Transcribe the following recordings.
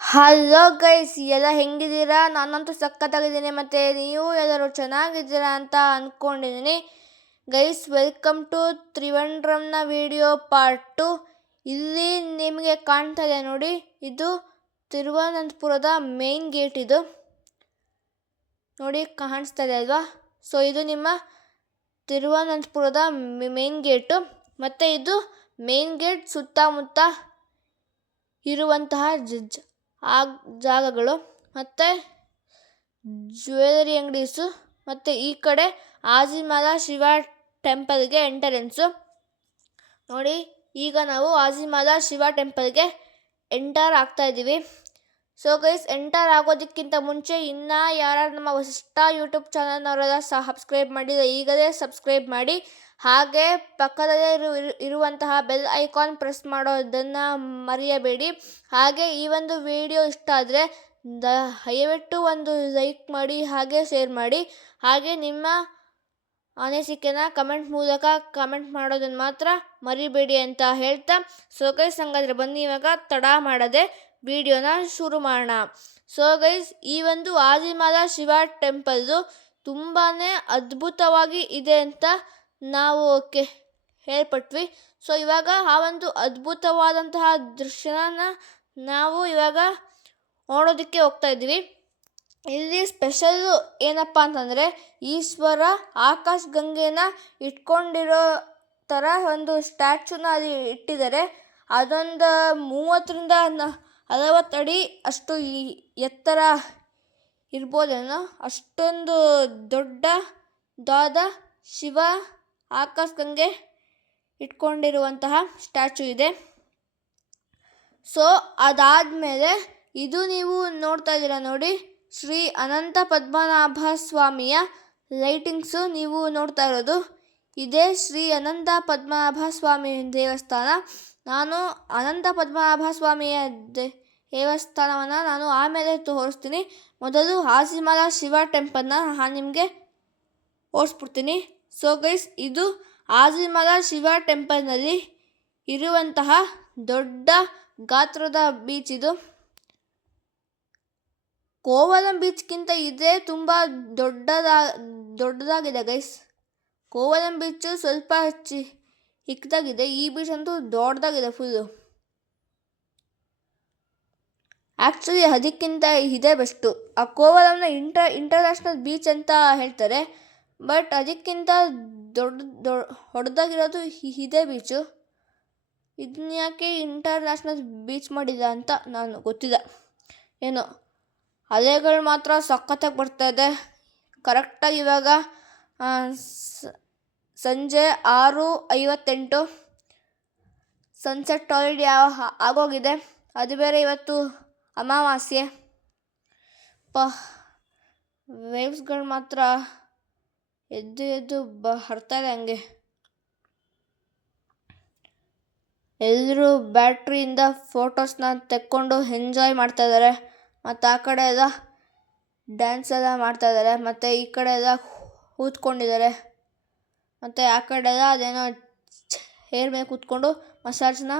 Hello guys, ಎಲ್ಲ ಹೆಂಗಿದ್ದೀರಾ? ನಾನಂತೂ ಸಖತ್ತಾಗಿದ್ದೀನಿ ಮತ್ತು ನೀವು ಎಲ್ಲರೂ ಚೆನ್ನಾಗಿದ್ದೀರಾ ಅಂತ ಅಂದ್ಕೊಂಡಿದ್ದೀನಿ. ಗೈಸ್, ವೆಲ್ಕಮ್ ಟು ತ್ರಿವೆಂಡ್ರಂನ ವಿಡಿಯೋ ಪಾರ್ಟ್ 2. ಇಲ್ಲಿ ನಿಮಗೆ ಕಾಣ್ತಾ ಇದೆ ನೋಡಿ, ಇದು ತಿರುವನಂತಪುರದ ಮೇನ್ ಗೇಟ್. ಇದು ನೋಡಿ, ಕಾಣಿಸ್ತಾ ಇದೆ ಅಲ್ವಾ? ಸೊ ಇದು ನಿಮ್ಮ ತಿರುವನಂತಪುರದ ಮೇನ್ ಗೇಟು. ಮತ್ತು ಇದು ಮೇನ್ ಗೇಟ್ ಸುತ್ತಮುತ್ತ ಇರುವಂತಹ ಜಾಗಗಳು ಮತ್ತು ಜ್ಯುವೆಲರಿ ಅಂಗಡೀಸು. ಮತ್ತು ಈ ಕಡೆ ಆಜಿಮಲ ಶಿವ ಟೆಂಪಲ್ಗೆ ಎಂಟರೆನ್ಸು ನೋಡಿ. ಈಗ ನಾವು ಆಜಿಮಲ ಶಿವ ಟೆಂಪಲ್ಗೆ ಎಂಟರ್ ಆಗ್ತಾ ಇದ್ದೀವಿ. ಸೊ ಗೈಸ್, ಎಂಟರ್ ಆಗೋದಕ್ಕಿಂತ ಮುಂಚೆ ಇನ್ನೂ ಯಾರು ನಮ್ಮ ವಸಿಷ್ಠ ಯೂಟ್ಯೂಬ್ ಚಾನಲ್ನವರೆಲ್ಲ ಸಬ್ಸ್ಕ್ರೈಬ್ ಮಾಡಿದರೆ ಈಗಲೇ ಸಬ್ಸ್ಕ್ರೈಬ್ ಮಾಡಿ. ಹಾಗೆ ಪಕ್ಕದಲ್ಲೇ ಇರುವಂತಹ ಬೆಲ್ ಐಕಾನ್ ಪ್ರೆಸ್ ಮಾಡೋದನ್ನು ಮರೆಯಬೇಡಿ. ಹಾಗೆ ಈ ಒಂದು ವಿಡಿಯೋ ಇಷ್ಟ ಆದರೆ ದಯವಿಟ್ಟು ಒಂದು ಲೈಕ್ ಮಾಡಿ, ಹಾಗೆ ಶೇರ್ ಮಾಡಿ. ಹಾಗೆ ನಿಮ್ಮ ಅನಿಸಿಕೆನ ಕಮೆಂಟ್ ಮೂಲಕ ಕಮೆಂಟ್ ಮಾಡೋದನ್ನು ಮಾತ್ರ ಮರಿಬೇಡಿ ಅಂತ ಹೇಳ್ತಾ, ಸೊ ಗೈಸ್, ಹಂಗಾದ್ರೆ ಬನ್ನಿ ಇವಾಗ ತಡ ಮಾಡದೆ ವಿಡಿಯೋನ ಶುರು ಮಾಡೋಣ. ಸೊ ಗೈಸ್, ಈ ಒಂದು ಆಜಿಮಲ ಶಿವ ಟೆಂಪಲ್ದು ತುಂಬಾ ಅದ್ಭುತವಾಗಿ ಇದೆ ಅಂತ ನಾವು ಹೇಳ್ಪಟ್ವಿ. ಸೊ ಇವಾಗ ಆ ಒಂದು ಅದ್ಭುತವಾದಂತಹ ದೃಶ್ಯನ ನಾವು ಇವಾಗ ನೋಡೋದಕ್ಕೆ ಹೋಗ್ತಾ ಇದ್ದೀವಿ. ಇಲ್ಲಿ ಸ್ಪೆಷಲ್ಲು ಏನಪ್ಪ ಅಂತಂದರೆ, ಈಶ್ವರ ಆಕಾಶ್ ಗಂಗೆನ ಇಟ್ಕೊಂಡಿರೋ ಥರ ಒಂದು ಸ್ಟ್ಯಾಚ್ಯೂನ ಅಲ್ಲಿ ಇಟ್ಟಿದ್ದಾರೆ. ಅದೊಂದು 30ರಿಂದ 40 ಅಡಿ ಅಷ್ಟು ಎತ್ತರ ಇರ್ಬೋದೇನೋ. ಅಷ್ಟೊಂದು ದೊಡ್ಡದಾದ ಶಿವ ಆಕಾಶ್ ಗಂಗೆ ಇಟ್ಕೊಂಡಿರುವಂತಹ ಸ್ಟ್ಯಾಚ್ಯೂ ಇದೆ. ಸೊ ಅದಾದಮೇಲೆ ಇದು ನೀವು ನೋಡ್ತಾ ಇದ್ದೀರಾ ನೋಡಿ, ಶ್ರೀ ಅನಂತ ಪದ್ಮನಾಭ ಸ್ವಾಮಿಯ ಲೈಟಿಂಗ್ಸು ನೀವು ನೋಡ್ತಾ ಇರೋದು. ಇದೇ ಶ್ರೀ ಅನಂತ ಪದ್ಮನಾಭ ಸ್ವಾಮಿ ದೇವಸ್ಥಾನ. ನಾನು ಅನಂತ ಪದ್ಮನಾಭ ಸ್ವಾಮಿಯ ದೇವಸ್ಥಾನವನ್ನು ನಾನು ಆಮೇಲೆ ತೋರಿಸ್ತೀನಿ. ಮೊದಲು ಆಜಿಮಲ ಶಿವ ಟೆಂಪಲ್ನ ನಾನು ನಿಮಗೆ ಓಡಿಸ್ಬಿಡ್ತೀನಿ. ಸೊ ಗೈಸ್, ಇದು ಆಜಿಮಲ ಶಿವ ಟೆಂಪಲ್ನಲ್ಲಿ ಇರುವಂತಹ ದೊಡ್ಡ ಗಾತ್ರದ ಬೀಚ್. ಇದು ಕೋವಲಂ ಬೀಚ್ಗಿಂತ ಇದೇ ತುಂಬ ದೊಡ್ಡದಾಗಿದೆ ಗೈಸ್. ಕೋವಲಂ ಬೀಚು ಸ್ವಲ್ಪ ಚಿಕ್ಕದಾಗಿದೆ, ಈ ಬೀಚ್ ಅಂತೂ ದೊಡ್ಡದಾಗಿದೆ ಫುಲ್ಲು. ಆ್ಯಕ್ಚುಲಿ ಅದಕ್ಕಿಂತ ಇದೇ ಬೆಸ್ಟು. ಆ ಕೋವಲಂನ ಇಂಟರ್ನ್ಯಾಷನಲ್ ಬೀಚ್ ಅಂತ ಹೇಳ್ತಾರೆ, ಬಟ್ ಅದಕ್ಕಿಂತ ಹೊಡೆದಾಗಿರೋದು ಇದೇ ಬೀಚು. ಇದನ್ನ ಯಾಕೆ ಇಂಟರ್ನ್ಯಾಷನಲ್ ಬೀಚ್ ಮಾಡಿಲ್ಲ ಅಂತ ನಾನು ಗೊತ್ತಿಲ್ಲ. ಏನೋ ಅಲೆಗಳು ಮಾತ್ರ ಸಖತ್ತಾಗಿ ಬರ್ತಾಯಿದೆ. ಕರೆಕ್ಟಾಗಿ ಇವಾಗ ಸಂಜೆ 6:58. ಸನ್ಸೆಟ್ ಆಲ್ರೆಡಿ ಆಗೋಗಿದೆ. ಅದು ಬೇರೆ ಇವತ್ತು ಅಮಾವಾಸ್ಯೆ. ವೇವ್ಸ್ಗಳು ಮಾತ್ರ ಎದ್ದು ಹರ್ತಾರೆ ಹಂಗೆ. ಎಲ್ಲರೂ ಬ್ಯಾಟ್ರಿಯಿಂದ ಫೋಟೋಸ್ನ ತೆಕ್ಕೊಂಡು ಎಂಜಾಯ್ ಮಾಡ್ತಾಯಿದ್ದಾರೆ. ಮತ್ತು ಆ ಕಡೆ ಎಲ್ಲ ಡ್ಯಾನ್ಸ್ ಎಲ್ಲ ಮಾಡ್ತಾಯಿದ್ದಾರೆ, ಮತ್ತು ಈ ಕಡೆ ಎಲ್ಲ ಕೂತ್ಕೊಂಡಿದ್ದಾರೆ, ಮತ್ತು ಆ ಕಡೆ ಎಲ್ಲ ಅದೇನೋ ಹೇರ್ ಮೇಲೆ ಕೂತ್ಕೊಂಡು ಮಸಾಜ್ನ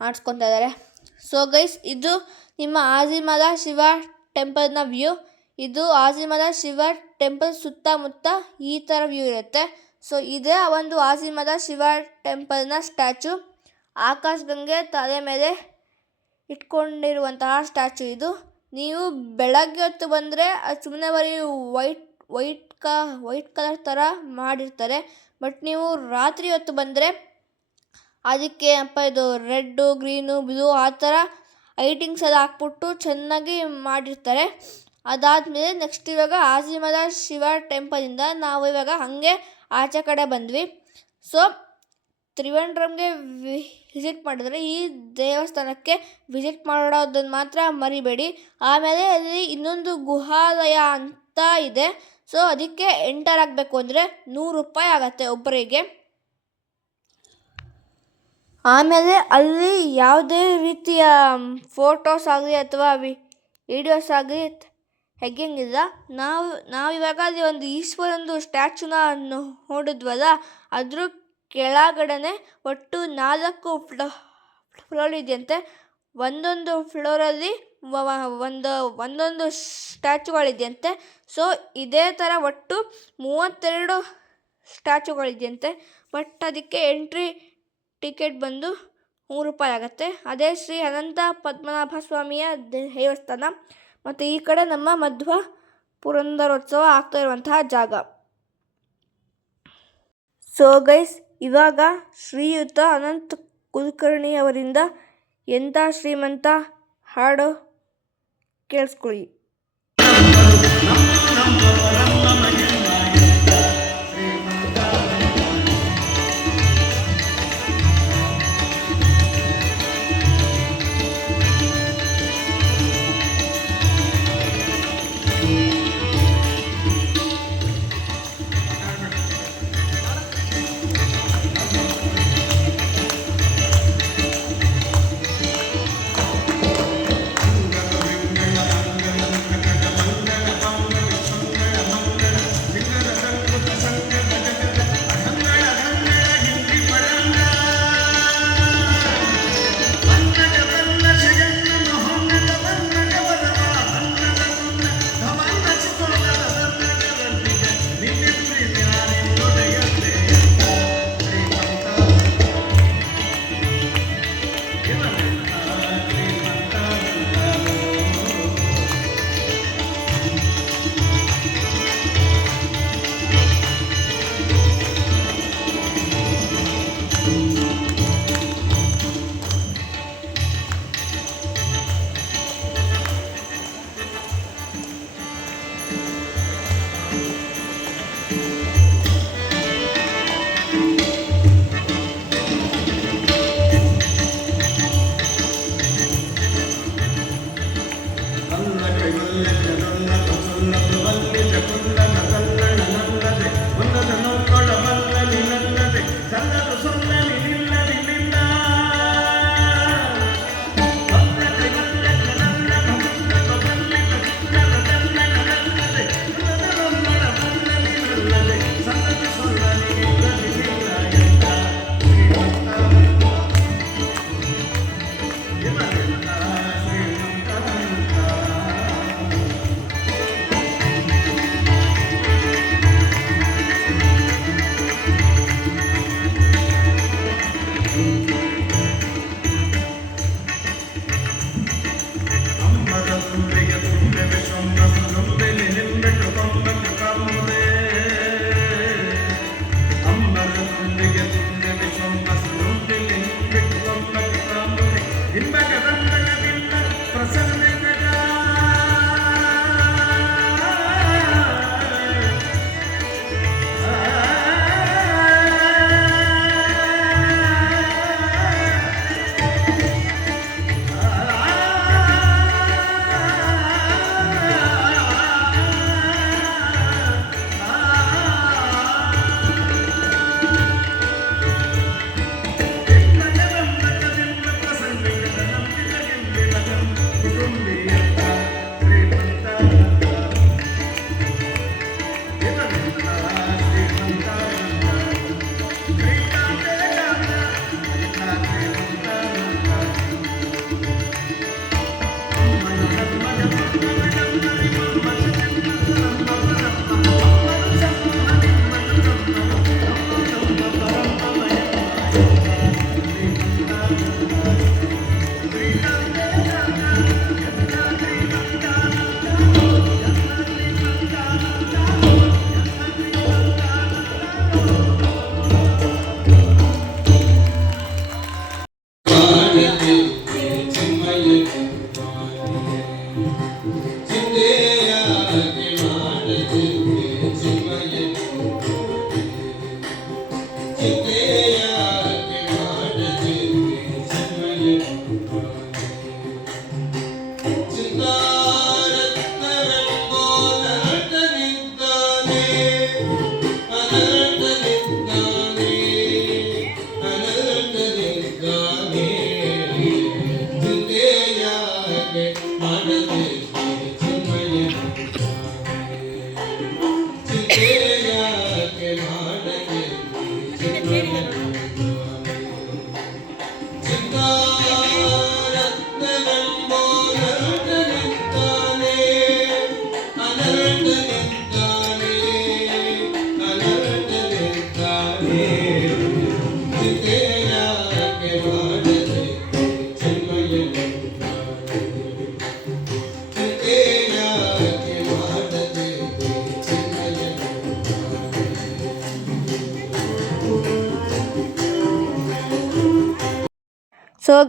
ಆಡಿಸ್ಕೊತಾ ಇದ್ದಾರೆ. ಸೊ ಗೈಸ್, ಇದು ನಿಮ್ಮ ಆಜಿಮಲ ಶಿವ ಟೆಂಪಲ್ನ ವ್ಯೂ. ಇದು ಆಜಿಮಲ ಶಿವ ಟೆಂಪಲ್ ಸುತ್ತಮುತ್ತ ಈ ಥರ ವ್ಯೂ ಇರುತ್ತೆ. ಸೊ ಇದೇ ಒಂದು ಆಜಿಮಲ ಶಿವ ಟೆಂಪಲ್ನ ಸ್ಟ್ಯಾಚು. ಆಕಾಶ್ ಗಂಗೆ ತಲೆ ಮೇಲೆ ಇಟ್ಕೊಂಡಿರುವಂತಹ ಸ್ಟ್ಯಾಚು ಇದು. ನೀವು ಬೆಳಗ್ಗೆ ಹೊತ್ತು ಬಂದರೆ ಅದು ಸುಮ್ಮನೆ ಬರೀ ವೈಟ್ ಕಲರ್ ಥರ ಮಾಡಿರ್ತಾರೆ. ಬಟ್ ನೀವು ರಾತ್ರಿ ಹೊತ್ತು ಬಂದರೆ ಅದಕ್ಕೆ ಇದು ರೆಡ್ಡು, ಗ್ರೀನು, ಬ್ಲೂ ಆ ಥರ ಲೈಟಿಂಗ್ಸ್ ಎಲ್ಲ ಹಾಕ್ಬಿಟ್ಟು ಚೆನ್ನಾಗಿ ಮಾಡಿರ್ತಾರೆ. ಅದಾದಮೇಲೆ ನೆಕ್ಸ್ಟ್ ಇವಾಗ ಆಜಿಮಲ ಶಿವ ಟೆಂಪಲಿಂದ ನಾವು ಇವಾಗ ಹಾಗೆ ಆಚೆ ಕಡೆ ಬಂದ್ವಿ. ಸೊ ತ್ರಿವೆಂಡ್ರಂಗೆ ವಿಸಿಟ್ ಮಾಡಿದ್ರೆ ಈ ದೇವಸ್ಥಾನಕ್ಕೆ ವಿಸಿಟ್ ಮಾಡೋದನ್ನು ಮಾತ್ರ ಮರಿಬೇಡಿ. ಆಮೇಲೆ ಅಲ್ಲಿ ಇನ್ನೊಂದು ಗುಹಾಲಯ ಅಂತ ಇದೆ. ಸೊ ಅದಕ್ಕೆ ಎಂಟರ್ ಆಗಬೇಕು ಅಂದರೆ 100 ರೂಪಾಯಿ ಆಗುತ್ತೆ ಒಬ್ಬರಿಗೆ. ಆಮೇಲೆ ಅಲ್ಲಿ ಯಾವುದೇ ರೀತಿಯ ಫೋಟೋಸ್ ಆಗಲಿ ಅಥವಾ ವಿಡಿಯೋಸ್ ಆಗಲಿ ಹೆಗ್ಗಂಗಿಲ್ಲ. ನಾವು ಇವಾಗ ಅಲ್ಲಿ ಒಂದು ಈಶ್ವರಂದು ಸ್ಟ್ಯಾಚುನ ನೋಡಿದ್ವಲ್ಲ, ಅದ್ರ ಕೆಳಗಡೆ ಒಟ್ಟು 4 ಫ್ಲೋರ್ ಇದೆಯಂತೆ. ಒಂದೊಂದು ಫ್ಲೋರಲ್ಲಿ ಒಂದೊಂದು ಸ್ಟ್ಯಾಚುಗಳಿದೆಯಂತೆ. ಸೊ ಇದೇ ಥರ ಒಟ್ಟು 32 ಸ್ಟ್ಯಾಚುಗಳಿದೆಯಂತೆ. ಬಟ್ ಅದಕ್ಕೆ ಎಂಟ್ರಿ ಟಿಕೆಟ್ ಬಂದು ₹3 ಆಗುತ್ತೆ. ಅದೇ ಶ್ರೀ ಅನಂತ ಪದ್ಮನಾಭ ಸ್ವಾಮಿಯ ದೇವಸ್ಥಾನ. ಮತ್ತು ಈ ಕಡೆ ನಮ್ಮ ಮಧ್ವ ಪುರಂದರೋತ್ಸವ ಆಗ್ತಾ ಇರುವಂತಹ ಜಾಗ. ಸೊ ಗೈಸ್, ಇವಾಗ ಶ್ರೀಯುತ ಅನಂತ್ ಕುಲಕರ್ಣಿ ಅವರಿಂದ ಎಂಥ ಶ್ರೀಮಂತ ಹಾಡು ಕೇಳಿಸ್ಕೊಳ್ಳಿ.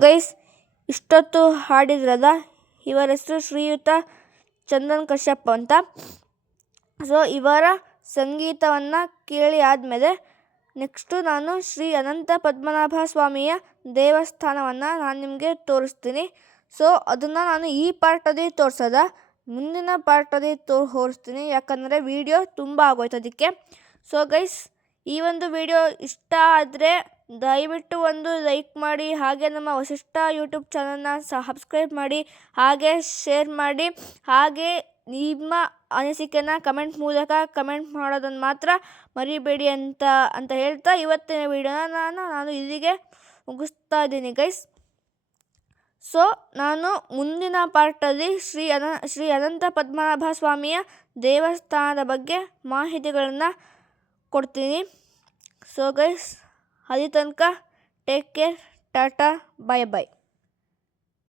ಗೈಸ್, ಇಷ್ಟೊತ್ತು ಹಾಡಿದ್ರಲ್ಲ, ಇವರ ಹೆಸರು ಶ್ರೀಯುತ ಚಂದನ್ ಕಶ್ಯಪ್ ಅಂತ. ಸೊ ಇವರ ಸಂಗೀತವನ್ನು ಕೇಳಿ ಆದಮೇಲೆ ನೆಕ್ಸ್ಟು ನಾನು ಶ್ರೀ ಅನಂತ ಪದ್ಮನಾಭ ಸ್ವಾಮಿಯ ದೇವಸ್ಥಾನವನ್ನು ನಾನು ನಿಮಗೆ ತೋರಿಸ್ತೀನಿ. ಸೊ ಅದನ್ನು ನಾನು ಈ ಪಾರ್ಟಲ್ಲಿ ತೋರಿಸೋದ, ಮುಂದಿನ ಪಾರ್ಟಲ್ಲಿ ತೋರಿಸ್ತೀನಿ, ಯಾಕಂದರೆ ವಿಡಿಯೋ ತುಂಬ ಆಗೋಯ್ತು ಅದಕ್ಕೆ. ಸೊ ಗೈಸ್, ಈ ಒಂದು ವಿಡಿಯೋ ಇಷ್ಟ ಆದರೆ ದಯವಿಟ್ಟು ಒಂದು ಲೈಕ್ ಮಾಡಿ, ಹಾಗೆ ನಮ್ಮ ವಸಿಷ್ಠ ಯೂಟ್ಯೂಬ್ ಚಾನಲ್ನ ಸಬ್ಸ್ಕ್ರೈಬ್ ಮಾಡಿ, ಹಾಗೆ ಶೇರ್ ಮಾಡಿ, ಹಾಗೆ ನಿಮ್ಮ ಅನಿಸಿಕೆನ ಕಮೆಂಟ್ ಮೂಲಕ ಕಮೆಂಟ್ ಮಾಡೋದನ್ನು ಮಾತ್ರ ಮರಿಬೇಡಿ ಅಂತ ಹೇಳ್ತಾ ಇವತ್ತಿನ ವಿಡಿಯೋನ ನಾನು ಇಲ್ಲಿಗೆ ಮುಗಿಸ್ತಾ ಇದ್ದೀನಿ ಗೈಸ್. ಸೊ ನಾನು ಮುಂದಿನ ಪಾರ್ಟಲ್ಲಿ ಶ್ರೀ ಅನಂತ ಪದ್ಮನಾಭ ಸ್ವಾಮಿಯ ದೇವಸ್ಥಾನದ ಬಗ್ಗೆ ಮಾಹಿತಿಗಳನ್ನು ಕೊಡ್ತೀನಿ. ಸೊ ಗೈಸ್, ಅಲ್ಲಿ ತನಕ ಟೇಕ್ ಕೇರ್, ಟಾಟಾ, ಬಾಯ್ ಬಾಯ್.